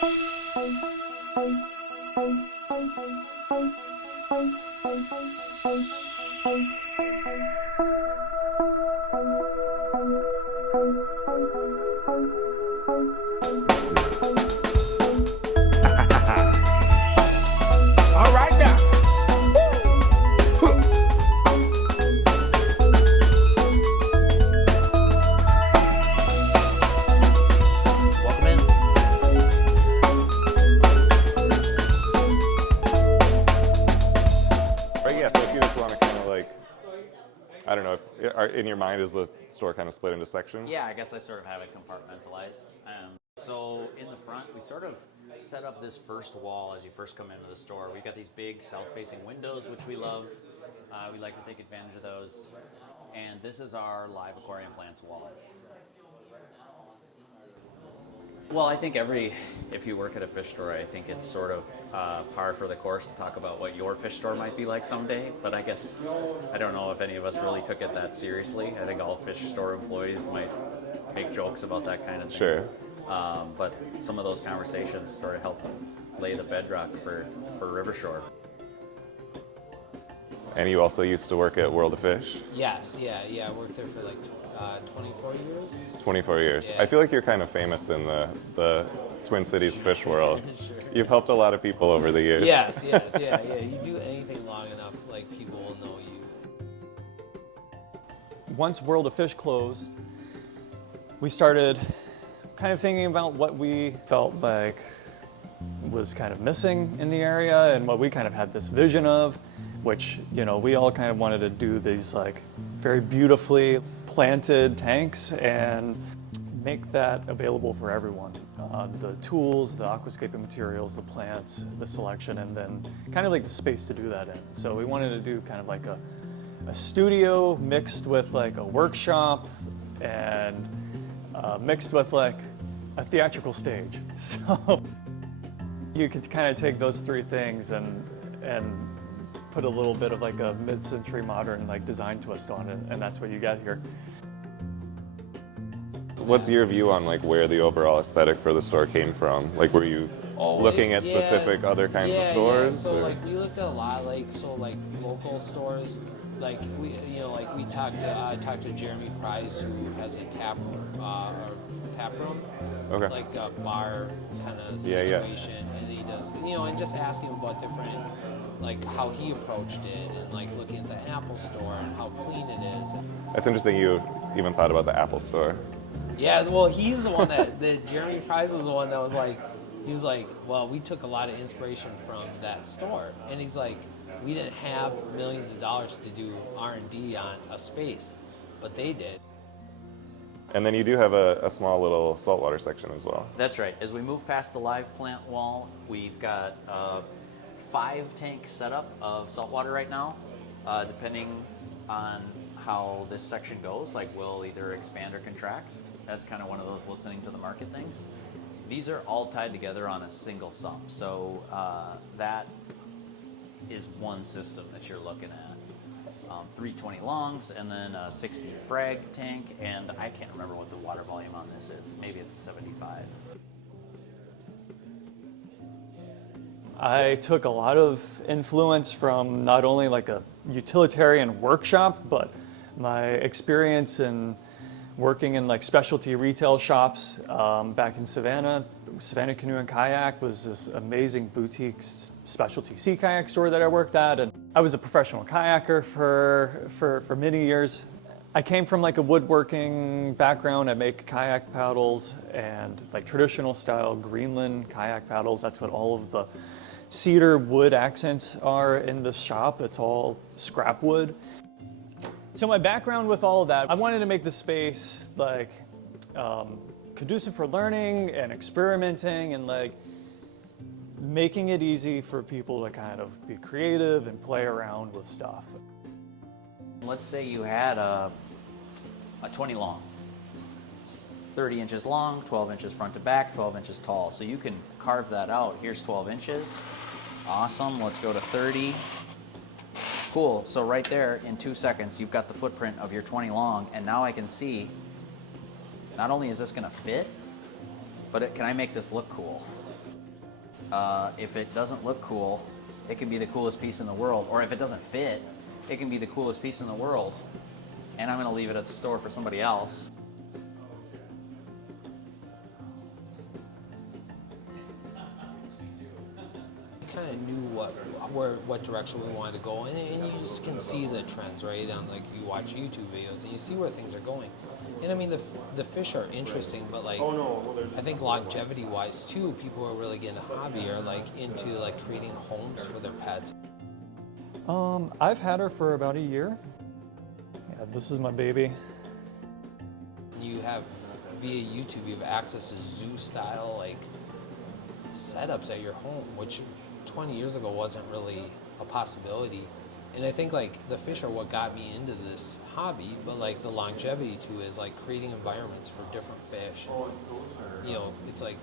All right now. Welcome in. Right, yeah, so if you just want to kind of like, I don't know, in your mind, is the store kind of split into sections? Yeah, I guess I sort of have it compartmentalized. So in the front, we sort of set up this first wall as you first come into the store. We've got these big south-facing windows, which we love. We like to take advantage of those. And this is our live aquarium plants wall. Well, I think if you work at a fish store, I think it's sort of par for the course to talk about what your fish store might be like someday. But I guess, I don't know if any of us really took it that seriously. I think all fish store employees might make jokes about that kind of thing. Sure. But some of those conversations sort of help lay the bedrock for Rivershore. And you also used to work at World of Fish? Yes, yeah. I worked there for like 24 years. 24 years. Yeah. I feel like you're kind of famous in the Twin Cities fish world. Sure. You've helped a lot of people over the years. Yes, yeah. You do anything long enough, like people will know you. Once World of Fish closed, we started kind of thinking about what we felt like was kind of missing in the area and what we kind of had this vision of, which, you know, we all kind of wanted to do these like very beautifully planted tanks and make that available for everyone. The tools, the aquascaping materials, the plants, the selection, and then kind of like the space to do that in. So we wanted to do kind of like a studio mixed with like a workshop and mixed with like a theatrical stage. So you could kind of take those three things and put a little bit of like a mid-century modern like design twist on it, and that's what you got here. What's your view on like where the overall aesthetic for the store came from? Like, were you looking at specific other kinds of stores? Yeah. So or? like we looked at a lot, like local stores. Like we talked to Jeremy Price, who has a tap room, Okay. like a bar kind of Yeah. situation, and he does, and just asking him about different, like how he approached it, and like looking at the Apple store and how clean it is. That's interesting you even thought about the Apple store. Yeah, well, he's the one that Jeremy Price was the one that was like, he was like, well, we took a lot of inspiration from that store, and he's like, we didn't have millions of dollars to do R&D on a space, but they did. And then you do have a small little saltwater section as well. That's right. As we move past the live plant wall, we've got 5 tank setup of saltwater right now. Depending on how this section goes, like we'll either expand or contract. That's kind of one of those listening to the market things. These are all tied together on a single sump. So that is one system that you're looking at. 320 longs and then a 60 frag tank, and I can't remember what the water volume on this is. Maybe it's a 75. I took a lot of influence from not only like a utilitarian workshop, but my experience in working in like specialty retail shops back in Savannah. Savannah Canoe and Kayak was this amazing boutique specialty sea kayak store that I worked at, and I was a professional kayaker for many years. I came from like a woodworking background. I make kayak paddles and like traditional style Greenland kayak paddles. That's what all of the cedar wood accents are in the shop. It's all scrap wood. So my background with all of that, I wanted to make the space like conducive for learning and experimenting and like making it easy for people to kind of be creative and play around with stuff. Let's say you had a 20 long. It's 30 inches long, 12 inches front to back, 12 inches tall. So you can carve that out. Here's 12 inches. Awesome. Let's go to 30. Cool. So right there in 2 seconds, you've got the footprint of your 20 long, and now I can see not only is this going to fit, but can I make this look cool? if it doesn't look cool, it can be the coolest piece in the world. Or if it doesn't fit, it can be the coolest piece in the world. And I'm going to leave it at the store for somebody else. Kind of knew what direction we wanted to go, and you just can see the trends, right? On like you watch YouTube videos and you see where things are going. And I mean the fish are interesting, but like I think longevity wise too, people who are really getting a hobby are like into like creating homes for their pets. I've had her for about a year. Yeah, this is my baby. You have via YouTube, you have access to zoo style like setups at your home, which 20 years ago wasn't really a possibility. And I think like the fish are what got me into this hobby, but like the longevity too is like creating environments for different fish. You know, it's like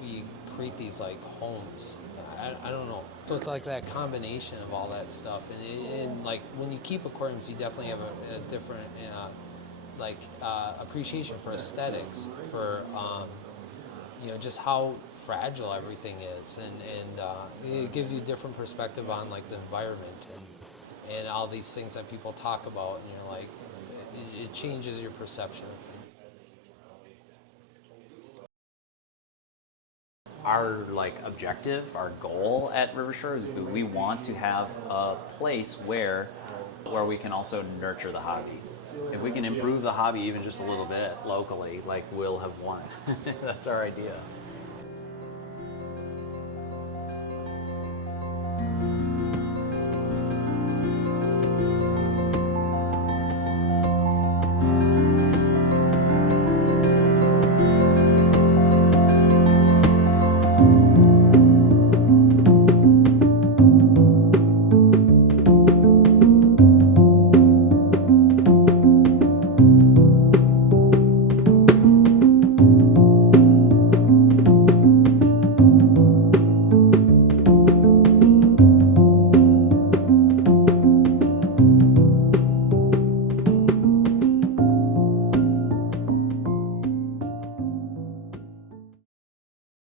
we create these like homes. I don't know. So it's like that combination of all that stuff. And like when you keep aquariums, you definitely have a different appreciation for aesthetics, for you know, just how fragile everything is, and it gives you a different perspective on like the environment and all these things that people talk about, and you're like, it changes your perception. Our like objective, our goal at Rivershore is we want to have a place where we can also nurture the hobby. If we can improve the hobby even just a little bit locally, like we'll have won. That's our idea.